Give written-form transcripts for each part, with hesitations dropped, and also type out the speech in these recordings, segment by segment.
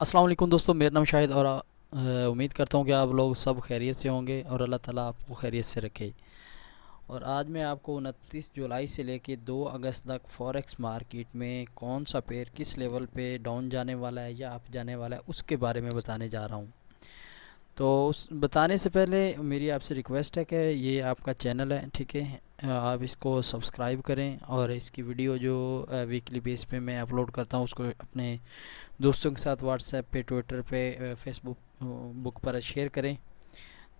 अस्सलाम वालेकुम दोस्तों, मेरा नाम शाहिद और उम्मीद करता हूँ कि आप लोग सब खैरियत से होंगे और अल्लाह ताला आपको खैरियत से रखे। और आज मैं आपको 29 जुलाई से लेके 2 अगस्त तक फॉरेक्स मार्केट में कौन सा पेयर किस लेवल पे डाउन जाने वाला है या अप जाने वाला है उसके बारे में बताने जा रहा हूँ। तो उस बताने से पहले मेरी आपसे रिक्वेस्ट है कि ये आपका चैनल है, ठीक है, आप इसको सब्सक्राइब करें और इसकी वीडियो जो वीकली बेस पे मैं अपलोड करता हूँ उसको अपने दोस्तों के साथ व्हाट्सएप पे, ट्विटर पे, फेसबुक बुक पर शेयर करें।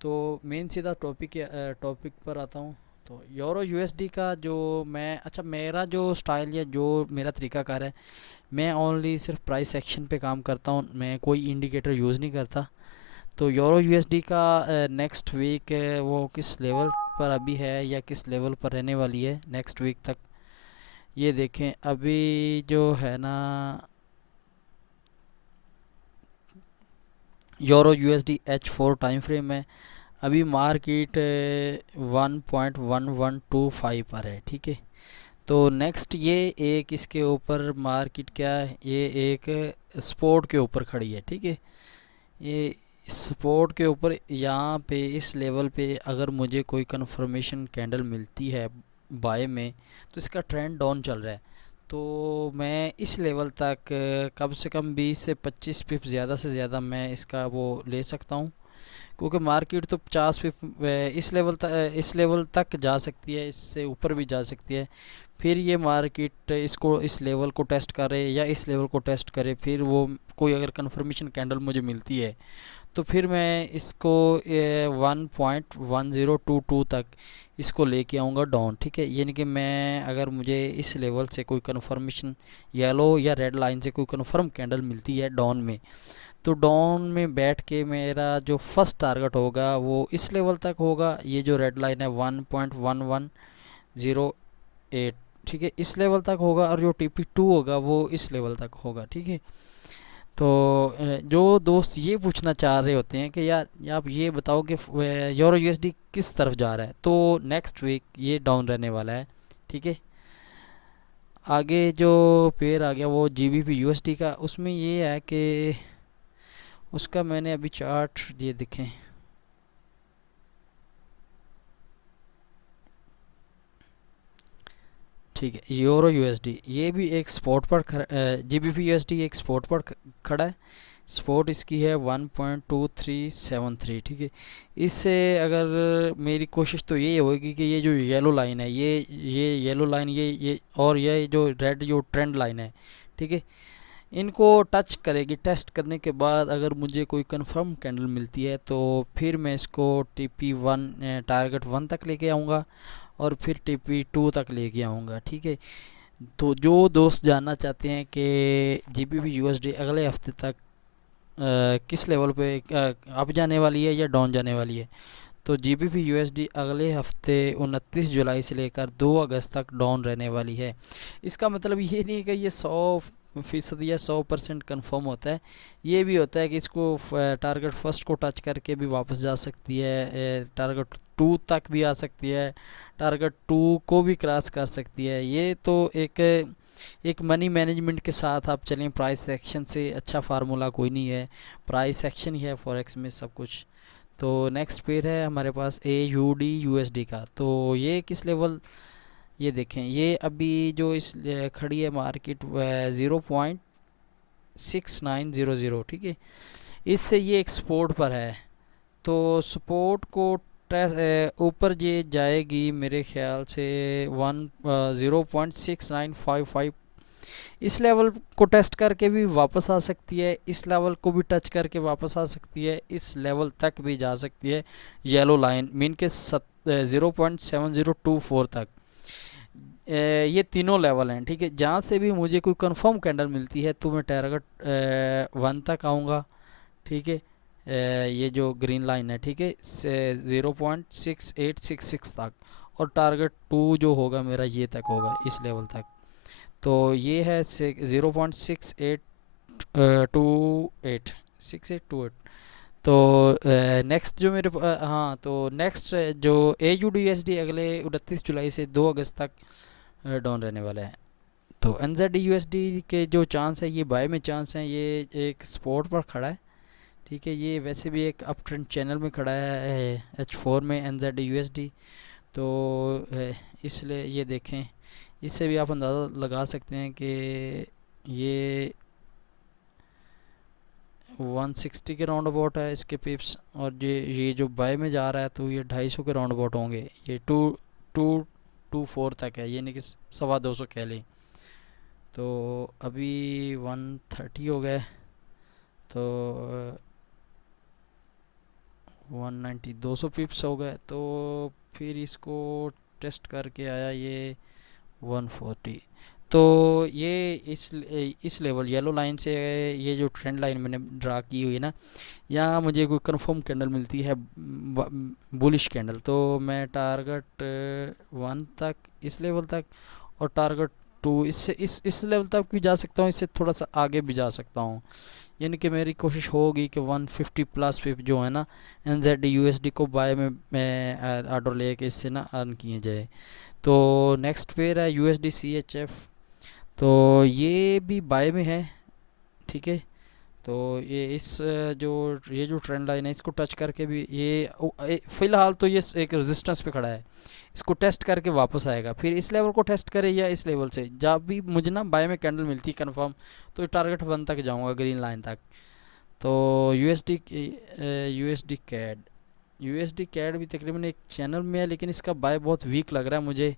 तो मेन सीधा टॉपिक पर आता हूँ। तो यूरो यूएसडी का जो मेरा जो स्टाइल या जो मेरा तरीकाकार है, मैं ओनली सिर्फ प्राइस एक्शन पे काम करता हूँ, मैं कोई इंडिकेटर यूज़ नहीं करता। तो यूरो यूएसडी का नेक्स्ट वीक वो किस लेवल पर अभी है या किस लेवल पर रहने वाली है नेक्स्ट वीक तक, ये देखें। अभी जो है ना, euro USD H4 time frame में अभी मार्केट 1.1125 पर है, ठीक है। तो नेक्स्ट ये एक इसके ऊपर मार्केट क्या है, ये एक सपोर्ट के ऊपर खड़ी है, ठीक है। ये सपोर्ट के ऊपर यहाँ पे इस लेवल पे अगर मुझे कोई कंफर्मेशन कैंडल मिलती है बाय में, तो इसका ट्रेंड डाउन चल रहा है, तो मैं इस लेवल तक कम से कम 20 से 25 पिप ज़्यादा से ज़्यादा मैं इसका वो ले सकता हूँ। क्योंकि मार्केट तो 50 पिप इस लेवल तक जा सकती है, इससे ऊपर भी जा सकती है। फिर ये मार्केट इसको इस लेवल को टेस्ट करे या इस लेवल को टेस्ट करे, फिर वो कोई अगर कंफर्मेशन कैंडल मुझे मिलती है तो फिर मैं इसको 1.1022 तक इसको लेके आऊँगा डाउन, ठीक है। यानी कि मैं अगर मुझे इस लेवल से कोई कंफर्मेशन येलो या रेड लाइन से कोई कंफर्म कैंडल मिलती है डाउन में, तो डाउन में बैठ के मेरा जो फर्स्ट टारगेट होगा वो इस लेवल तक होगा। ये जो रेड लाइन है 1.1108, ठीक है, इस लेवल तक होगा। और जो TP2 होगा वो इस लेवल तक होगा, ठीक है। तो जो दोस्त ये पूछना चाह रहे होते हैं कि यार आप ये बताओ कि यूरो यूएसडी किस तरफ जा रहा है, तो नेक्स्ट वीक ये डाउन रहने वाला है, ठीक है। आगे जो पेयर आ गया वो GBP यूएसडी का, उसमें ये है कि उसका मैंने अभी चार्ट ये देखें, ठीक है। यूरो यूएसडी ये भी एक स्पॉट पर GBP यूएसडी एक स्पॉट पर खड़ा है। स्पॉट इसकी है 1.2373, ठीक है। इससे अगर मेरी कोशिश तो ये होगी कि ये जो येलो लाइन है, ये येलो लाइन, ये और ये जो रेड जो ट्रेंड लाइन है, ठीक है, इनको टच करेगी। टेस्ट करने के बाद अगर मुझे कोई कंफर्म कैंडल मिलती है तो फिर मैं इसको TP1 टारगेट 1 तक लेके आऊँगा और फिर TP2 तक लेके आऊँगा, ठीक है। तो जो दोस्त जानना चाहते हैं कि GBP USD अगले हफ्ते तक किस लेवल पे अप जाने वाली है या डाउन जाने वाली है, तो GBP USD अगले हफ्ते 29 जुलाई से लेकर 2 अगस्त तक डाउन रहने वाली है। इसका मतलब ये नहीं है कि ये 100% या 100% कन्फर्म होता है। ये भी होता है कि इसको टारगेट फर्स्ट को टच करके भी वापस जा सकती है, टारगेट 2 तक भी आ सकती है, टारगेट 2 को भी क्रॉस कर सकती है। ये तो एक मनी मैनेजमेंट के साथ आप चलें, प्राइस एक्शन से अच्छा फार्मूला कोई नहीं है। प्राइस एक्शन ही है फॉरेक्स में सब कुछ। तो नेक्स्ट पेयर है हमारे पास AUD USD का। तो ये किस लेवल, ये देखें, ये अभी जो इस खड़ी है मार्केट 0.6900, ठीक है। इससे ये एक सपोर्ट पर है, तो सपोर्ट को ऊपर ये जाएगी मेरे ख्याल से 0.6955। इस लेवल को टेस्ट करके भी वापस आ सकती है, इस लेवल को भी टच करके वापस आ सकती है, इस लेवल तक भी जा सकती है। येलो लाइन मीन के 0.7024 तक, ये तीनों लेवल हैं, ठीक है। जहाँ से भी मुझे कोई कंफर्म कैंडल मिलती है तो मैं टारगेट 1 तक आऊँगा, ठीक है। ये जो ग्रीन लाइन है, ठीक है, 0.6866 तक, और टारगेट 2 जो होगा मेरा ये तक होगा, इस लेवल तक। तो ये है 0.6828। तो नेक्स्ट जो हाँ, तो नेक्स्ट जो AUD USD अगले 29 जुलाई से 2 अगस्त तक डाउन रहने वाला है। तो NZD USD के जो चांस है ये बाय में चांस हैं, ये एक सपोर्ट पर खड़ा है, ठीक है। ये वैसे भी एक अप ट्रेंड चैनल में खड़ा है H4 में NZD USD। तो इसलिए ये देखें, इससे भी आप अंदाज़ा लगा सकते हैं कि ये 160 के राउंड अबाउट है इसके पिप्स, और ये जो बाय में जा रहा है तो ये 250 के राउंड अबाउट होंगे। ये 224 तक है, यानी कि 225 कह लें। तो अभी 130 हो गए, तो 190 200 पिप्स हो गए। तो फिर इसको टेस्ट करके आया ये 140। तो ये इस लेवल येलो लाइन से, ये जो ट्रेंड लाइन मैंने ड्रा की हुई है ना, यहाँ मुझे कोई कंफर्म कैंडल मिलती है बुलिश कैंडल, तो मैं टारगेट 1 तक, इस लेवल तक, और टारगेट 2 इससे इस लेवल तक भी जा सकता हूँ, इससे थोड़ा सा आगे भी जा सकता हूँ। यानी कि मेरी कोशिश होगी कि 150 प्लस पिप जो है ना NZD USD को बाय में मैं ऑर्डर लेके इससे ना अर्न किए जाए। तो नेक्स्ट पेयर है USD CHF। तो ये भी बाय में है, ठीक है। तो ये जो ट्रेंड लाइन है इसको टच करके भी ये फ़िलहाल तो ये एक रेजिस्टेंस पे खड़ा है, इसको टेस्ट करके वापस आएगा, फिर इस लेवल को टेस्ट करे या इस लेवल से। जब भी मुझे ना बाय में कैंडल मिलती है कंफर्म, तो टारगेट 1 तक जाऊंगा, ग्रीन लाइन तक। तो यूएसडी कैड भी तकरीबन एक चैनल में है, लेकिन इसका बाय बहुत वीक लग रहा है मुझे।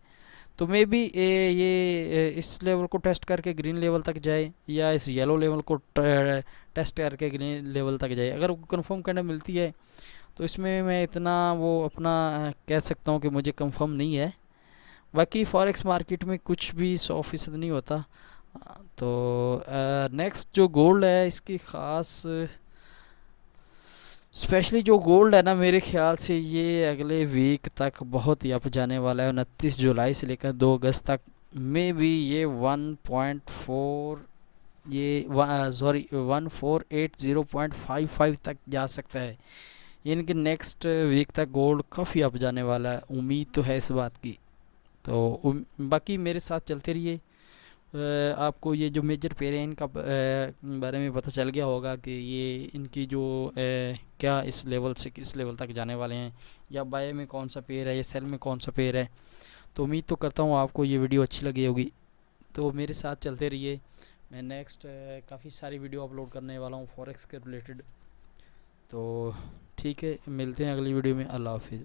तो मे बी इस लेवल को टेस्ट करके ग्रीन लेवल तक जाए, या इस येलो लेवल को टेस्ट करके ग्रीन लेवल तक जाए। अगर कंफर्म कैंडल मिलती है तो इसमें मैं इतना वो अपना कह सकता हूँ कि मुझे कंफर्म नहीं है। बाकी फॉरेक्स मार्केट में कुछ भी 100% नहीं होता। तो नेक्स्ट जो गोल्ड है इसकी ख़ास, स्पेशली जो गोल्ड है ना, मेरे ख्याल से ये अगले वीक तक बहुत ही अप जाने वाला है। 29 जुलाई से लेकर 2 अगस्त तक में भी ये 1.4 ये 1480.55 तक जा सकता है। यानी कि नेक्स्ट वीक तक गोल्ड काफ़ी अप जाने वाला है, उम्मीद तो है इस बात की। तो बाकी मेरे साथ चलते रहिए। आपको ये जो मेजर पेयर हैं इनका बारे में पता चल गया होगा कि ये इनकी जो क्या इस लेवल से किस लेवल तक जाने वाले हैं, या बाय में कौन सा पेयर है या सेल में कौन सा पेयर है। तो उम्मीद तो करता हूँ आपको ये वीडियो अच्छी लगी होगी। तो मेरे साथ चलते रहिए, मैं नेक्स्ट काफ़ी सारी वीडियो अपलोड करने वाला हूँ फॉरेक्स के रिलेटेड। तो ठीक है, मिलते हैं अगली वीडियो में। अल्लाह हाफिज़।